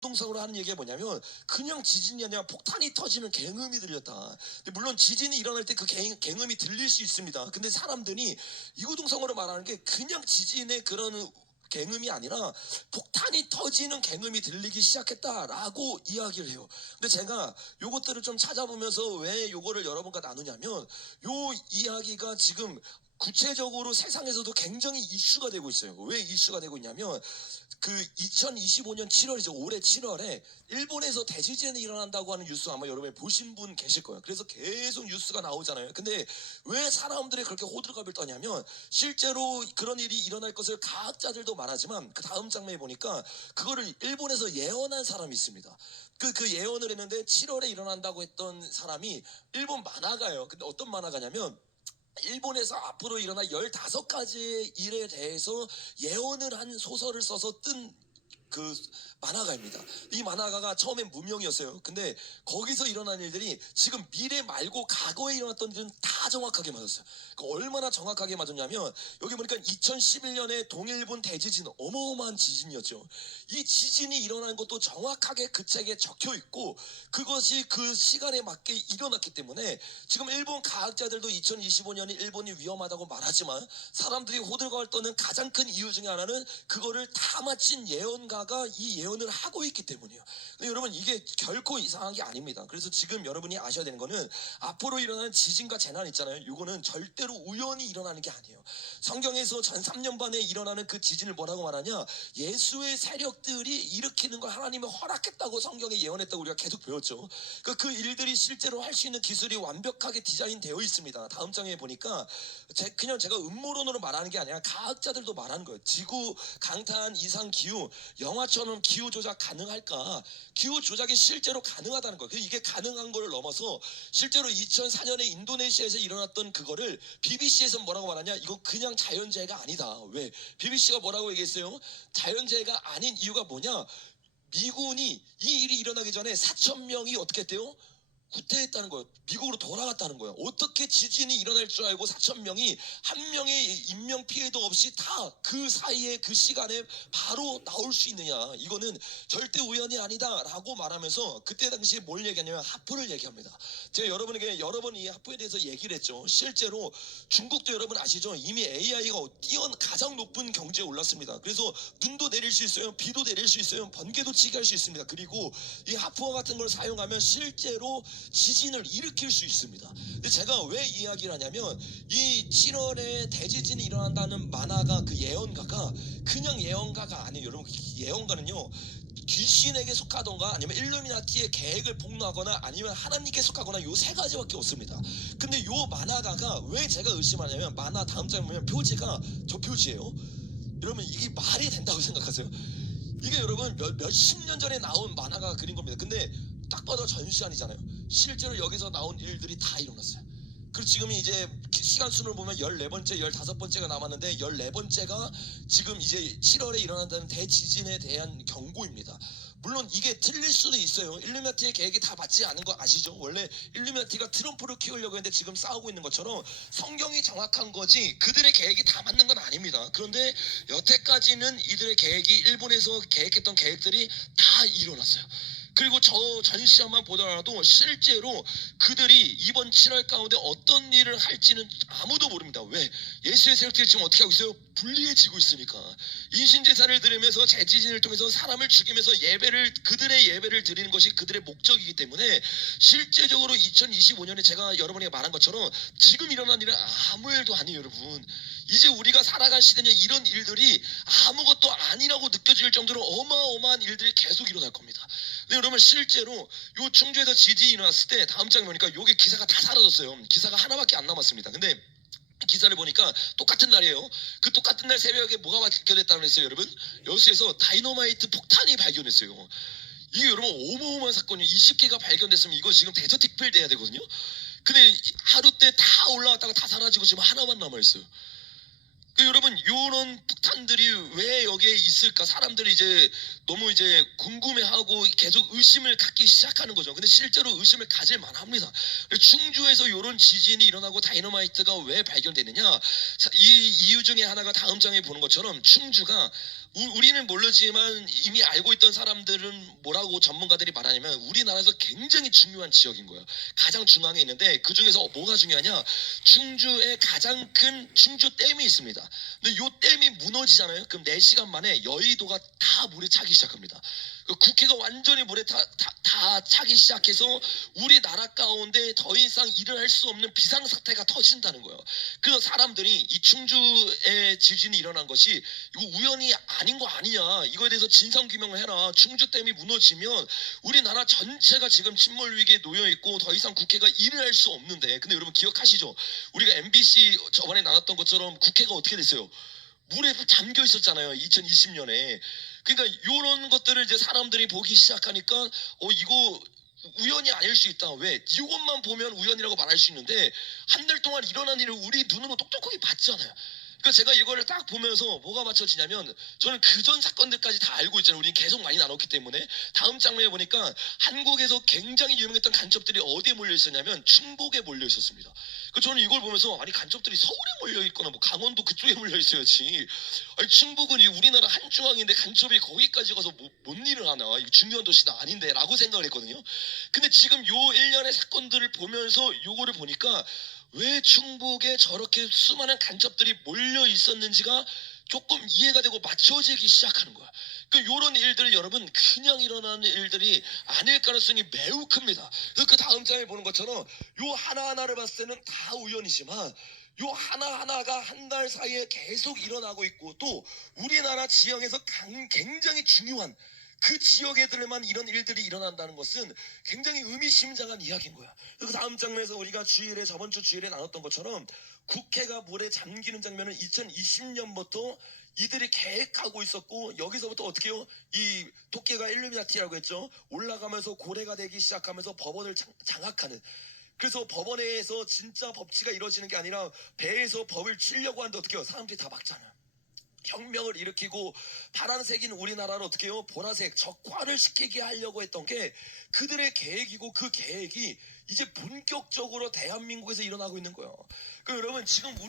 동성으로 하는 얘기가 뭐냐면 그냥 지진이 아니라 폭탄이 터지는 갱음이 들렸다. 근데 물론 지진이 일어날 때 그 갱음이 들릴 수 있습니다. 근데 사람들이 이구동성으로 말하는 게 그냥 지진의 그런 갱음이 아니라 폭탄이 터지는 갱음이 들리기 시작했다라고 이야기를 해요. 근데 제가 요것들을 좀 찾아보면서 왜 요거를 여러분과 나누냐면 요 이야기가 지금 구체적으로 세상에서도 굉장히 이슈가 되고 있어요. 왜 이슈가 되고 있냐면 그 2025년 7월이죠. 올해 7월에 일본에서 대지진이 일어난다고 하는 뉴스 아마 여러분이 보신 분 계실 거예요. 그래서 계속 뉴스가 나오잖아요. 근데 왜 사람들이 그렇게 호들갑을 떠냐면 실제로 그런 일이 일어날 것을 과학자들도 말하지만 그 다음 장면에 보니까 그거를 일본에서 예언한 사람이 있습니다. 그, 그 예언을 했는데 7월에 일어난다고 했던 사람이 일본 만화가예요. 근데 어떤 만화가냐면 일본에서 앞으로 일어날 15가지의 일에 대해서 예언을 한 소설을 써서 뜬 그 만화가입니다. 이 만화가가 처음엔 무명이었어요. 근데 거기서 일어난 일들이 지금 미래 말고 과거에 일어났던 일은 다 정확하게 맞았어요. 그 얼마나 정확하게 맞았냐면 여기 보니까 2011년에 동일본 대지진 어마어마한 지진이었죠. 이 지진이 일어난 것도 정확하게 그 책에 적혀 있고 그것이 그 시간에 맞게 일어났기 때문에 지금 일본 과학자들도 2025년이 일본이 위험하다고 말하지만 사람들이 호들갑을 떠는 가장 큰 이유 중에 하나는 그거를 다 맞힌 예언가 가 이 예언을 하고 있기 때문이에요. 여러분 이게 결코 이상한 게 아닙니다. 그래서 지금 여러분이 아셔야 되는 거는 앞으로 일어나는 지진과 재난 있잖아요. 이거는 절대로 우연히 일어나는 게 아니에요. 성경에서 전 3년 반에 일어나는 그 지진을 뭐라고 말하냐? 예수의 세력들이 일으키는 걸 하나님이 허락했다고 성경에 예언했다고 우리가 계속 배웠죠. 그, 그 일들이 실제로 할 수 있는 기술이 완벽하게 디자인되어 있습니다. 다음 장에 보니까 제, 그냥 제가 음모론으로 말하는 게 아니라 과학자들도 말하는 거예요. 지구 강타한 이상 기후 영화처럼 기후 조작 가능할까? 기후 조작이 실제로 가능하다는 거예요. 이게 가능한 걸 넘어서 실제로 2004년에 인도네시아에서 일어났던 그거를 BBC에서 뭐라고 말하냐? 이거 그냥 자연재해가 아니다. 왜? BBC가 뭐라고 얘기했어요? 자연재해가 아닌 이유가 뭐냐? 미군이 이 일이 일어나기 전에 4천 명이 어떻게 했대요? 후퇴했다는 거예요. 미국으로 돌아갔다는 거예요. 어떻게 지진이 일어날 줄 알고 4천 명이 한 명의 인명 피해도 없이 다 그 사이에 그 시간에 바로 나올 수 있느냐? 이거는 절대 우연이 아니다라고 말하면서 그때 당시에 뭘 얘기하냐면 하프를 얘기합니다. 제가 여러분에게 여러 번 이 하프에 대해서 얘기를 했죠. 실제로 중국도 여러분 아시죠? 이미 AI가 뛰어난 가장 높은 경지에 올랐습니다. 그래서 눈도 내릴 수 있어요. 비도 내릴 수 있어요. 번개도 치게 할 수 있습니다. 그리고 이 하프와 같은 걸 사용하면 실제로 지진을 일으킬 수 있습니다. 근데 제가 왜 이야기를 하냐면 이 7월에 대지진이 일어난다는 만화가 그 예언가가 그냥 예언가가 아니에요. 여러분 예언가는요. 귀신에게 속하던가 아니면 일루미나티의 계획을 폭로하거나 아니면 하나님께 속하거나 요 세 가지밖에 없습니다. 근데 요 만화가가 왜 제가 의심하냐면 만화 다음 장에 보면 표지가 저 표지예요. 여러분 이게 말이 된다고 생각하세요? 이게 여러분 몇, 몇십 년 전에 나온 만화가 그린 겁니다. 근데 딱 봐도 전시안이잖아요. 실제로 여기서 나온 일들이 다 일어났어요. 그리고 지금 이제 시간 순을 보면 14번째, 15번째가 남았는데 14번째가 지금 이제 7월에 일어난다는 대지진에 대한 경고입니다. 물론 이게 틀릴 수도 있어요. 일루미나티의 계획이 다 맞지 않은 거 아시죠? 원래 일루미나티가 트럼프를 키우려고 했는데 지금 싸우고 있는 것처럼 성경이 정확한 거지 그들의 계획이 다 맞는 건 아닙니다. 그런데 여태까지는 이들의 계획이 일본에서 계획했던 계획들이 다 일어났어요. 그리고 저 전시장만 보더라도 실제로 그들이 이번 7월 가운데 어떤 일을 할지는 아무도 모릅니다. 왜? 예수의 세력들이 지금 어떻게 하고 있어요? 분리해지고 있으니까. 인신제사를 드리면서 재지진을 통해서 사람을 죽이면서 예배를 그들의 예배를 드리는 것이 그들의 목적이기 때문에 실제적으로 2025년에 제가 여러분에게 말한 것처럼 지금 일어난 일은 아무 일도 아니에요, 여러분. 이제 우리가 살아갈 시대는 이런 일들이 아무것도 아니라고 느껴질 정도로 어마어마한 일들이 계속 일어날 겁니다. 근데 여러분 실제로 요 충주에서 지진이 일어났을 때 다음 장에 보니까 요게 기사가 다 사라졌어요. 기사가 하나밖에 안 남았습니다. 근데 기사를 보니까 똑같은 날이에요. 그 똑같은 날 새벽에 뭐가 발견됐다고 그랬어요, 여러분? 여수에서 다이너마이트 폭탄이 발견됐어요. 이게 여러분 어마어마한 사건이 20개가 발견됐으면 이거 지금 대저특필돼야 되거든요. 근데 하루 때 다 올라왔다가 다 사라지고 지금 하나만 남아 있어요. 그 여러분 이런 폭탄들이 왜 여기에 있을까? 사람들이 이제 너무 이제 궁금해하고 계속 의심을 갖기 시작하는 거죠. 근데 실제로 의심을 가질 만합니다. 충주에서 이런 지진이 일어나고 다이너마이트가 왜 발견되느냐? 자, 이 이유 중에 하나가 다음 장에 보는 것처럼 충주가 우- 우리는 모르지만 이미 알고 있던 사람들은 뭐라고 전문가들이 말하냐면 우리나라에서 굉장히 중요한 지역인 거예요. 가장 중앙에 있는데 그 중에서 뭐가 중요하냐? 충주에 가장 큰 충주 댐이 있습니다. 근데 요 댐이 무너지잖아요. 그럼 4시간 만에 여의도가 다 물에 차기 시작합니다. 그 국회가 완전히 물에 다, 다, 다 차기 시작해서 우리나라 가운데 더 이상 일을 할 수 없는 비상사태가 터진다는 거예요. 그래서 사람들이 이 충주에 지진이 일어난 것이 이거 우연이 아닌 거 아니냐 이거에 대해서 진상 규명을 해라 충주댐이 무너지면 우리나라 전체가 지금 침몰 위기에 놓여 있고 더 이상 국회가 일을 할 수 없는데 근데 여러분 기억하시죠 우리가 MBC 저번에 나눴던 것처럼 국회가 어떻게 됐어요 물에 잠겨 있었잖아요 2020년에 그러니까 이런 것들을 이제 사람들이 보기 시작하니까 어 이거 우연이 아닐 수 있다. 왜? 이것만 보면 우연이라고 말할 수 있는데 한 달 동안 일어난 일을 우리 눈으로 똑똑하게 봤잖아요. 그러니까 제가 이거를 딱 보면서 뭐가 맞춰지냐면 저는 그전 사건들까지 다 알고 있잖아요. 우리 계속 많이 나눴기 때문에 다음 장면에 보니까 한국에서 굉장히 유명했던 간첩들이 어디에 몰려 있었냐면 충북에 몰려 있었습니다. 그 저는 이걸 보면서 아니 간첩들이 서울에 몰려 있거나 뭐 강원도 그쪽에 몰려 있어야지. 아니 충북은 이 우리나라 한중앙인데 간첩이 거기까지 가서 뭐, 뭔 일을 하나? 이거 중요한 도시도 아닌데라고 생각을 했거든요. 근데 지금 요 일련의 사건들을 보면서 요거를 보니까 왜 충북에 저렇게 수많은 간첩들이 몰려 있었는지가 조금 이해가 되고 맞춰지기 시작하는 거야. 그 요런 일들을 여러분 그냥 일어나는 일들이 아닐 가능성이 매우 큽니다. 그래서 그 다음 장에 보는 것처럼 요 하나하나를 봤을 때는 다 우연이지만 요 하나하나가 한 달 사이에 계속 일어나고 있고 또 우리나라 지형에서 강- 굉장히 중요한 그 지역에들만 이런 일들이 일어난다는 것은 굉장히 의미심장한 이야기인 거야. 그 다음 장면에서 우리가 주일에 저번 주 주일에 나눴던 것처럼 국회가 물에 잠기는 장면은 2020년부터 이들이 계획하고 있었고 여기서부터 어떻게 해요? 이 토끼가 일루미나티라고 했죠. 올라가면서 고래가 되기 시작하면서 법원을 장, 장악하는 그래서 법원에서 진짜 법치가 이루어지는 게 아니라 배에서 법을 치려고 하는데 어떻게 해요? 사람들이 다 막잖아. 혁명을 일으키고 파란색인 우리나라를 어떻게 해요? 보라색 적화를 시키게 하려고 했던 게 그들의 계획이고 그 계획이 이제 본격적으로 대한민국에서 일어나고 있는 거예요. 그 여러분 지금 우리